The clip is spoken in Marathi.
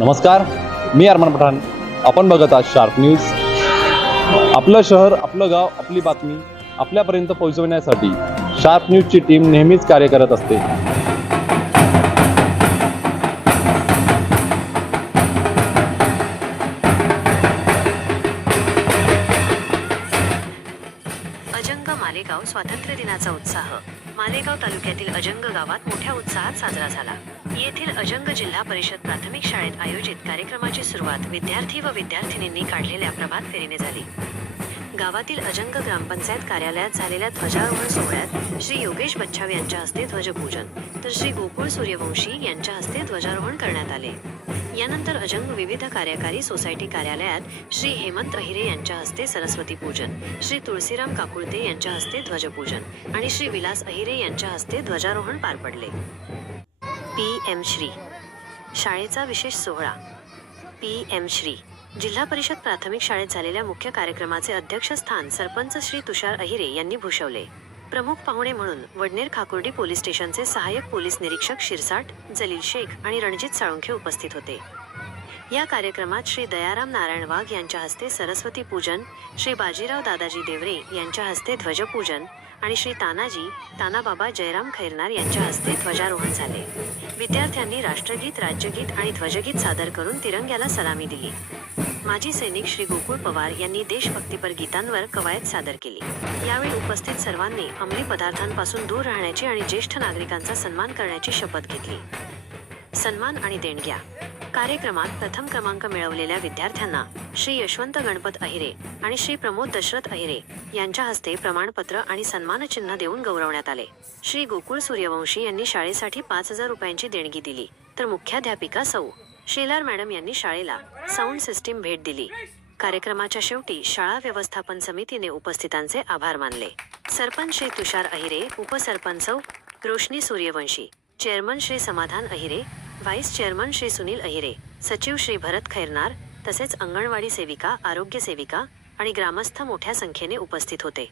नमस्कार मी अरमान पठाण. आपण बघत आहात शार्प न्यूज आपलं शहर आपलं गाव आपली बातमी आपल्यापर्यंत पोहोचवण्यासाठी शार्प न्यूजची टीम नेहमीच कार्य करत असते. अजंग मालेगाव स्वातंत्र्य दिनाचा उत्साह. मालेगाव तालुक्यातील अजंग गावात मोठ्या उत्साहात साजरा झाला. येथील अजंग जिल्हा परिषद प्राथमिक शाळेत आयोजित कार्यक्रमाची सुरुवात विद्यार्थी व विद्यार्थिनींनी काढलेल्या प्रभात फेरीने झाली. गावातील अजंग ग्रामपंचायत कार्यालयात झालेल्या ध्वजारोहण सोहळ्यात श्री योगेश बच्छाव यांच्या हस्ते ध्वजपूजन तर श्री गोकुळ सूर्यवंशी यांच्या हस्ते ध्वजारोहण करण्यात आले. यानंतर अजंग विविध कार्यकारी सोसायटी कार्यालयात श्री हेमंत अहिरे यांच्या हस्ते सरस्वती पूजन श्री तुळशीराम काकुळते यांच्या हस्ते ध्वजपूजन आणि श्री विलास अहिरे यांच्या हस्ते ध्वजारोहण पार पडले. पी. एम. श्री. शाळेचा विशेष सोहळा. पी. एम. श्री. जिल्हा परिषद प्राथमिक शाळेत झालेल्या मुख्य कार्यक्रमाचे अध्यक्षस्थान सरपंच श्री तुषार अहिरे यांनी भूषवले. प्रमुख पाहुणे म्हणून वडनेर खाकुर्डी पोलीस स्टेशनचे सहाय्यक पोलीस निरीक्षक शिरसाट जलील शेख आणि रणजित साळुंखे उपस्थित होते. या कार्यक्रमात श्री दयाराम नारायण वाघ यांच्या हस्ते सरस्वती पूजन श्री बाजीराव दादाजी देवरे यांच्या हस्ते ध्वजपूजन आणि श्री तानाजी तानाबाबा जयराम खैरनार यांच्या हस्ते ध्वजारोहण झाले. विद्यार्थ्यांनी राष्ट्रगीत राज्यगीत आणि ध्वजगीत सादर करून तिरंग्याला सलामी दिली. माजी सैनिक श्री गोकुळ पवार यांनी देशभक्तीपर गीतांवर कवायत सादर केली. यावेळी उपस्थित सर्वांनी अंमली पदार्थांपासून दूर राहण्याची आणि ज्येष्ठ नागरिकांचा सन्मान करण्याची शपथ घेतली. सन्मान आणि देणग्या कार्यक्रमात प्रथम क्रमांक मिळवलेल्या विद्यार्थ्यांना श्री यशवंत गणपत अहिरे आणि श्री प्रमोद दशरथ अहिरे यांच्या हस्ते प्रमाणपत्र आणि सन्मानचिन्ह देऊन गौरवण्यात आले. श्री गोकुळ सूर्यवंशी यांनी शाळेसाठी पाच हजार रुपयांची देणगी दिली. तर मुख्याध्यापिका सौ. शेलार मॅडम यांनी शाळेला साऊंड सिस्टीम भेट दिली. कार्यक्रमाच्या शेवटी शाळा व्यवस्थापन समितीने उपस्थितांचे आभार मानले. सरपंच श्री तुषार अहिरे उपसरपंच रोशनी Suryavanshi chairman Shri Samadhan Ahire vice chairman Shri Sunil Ahire सचिव श्री भरत खैरनार तसेच अंगणवाडी सेविका आरोग्य सेविका आणि ग्रामस्थ मोठ्या संख्येने उपस्थित होते.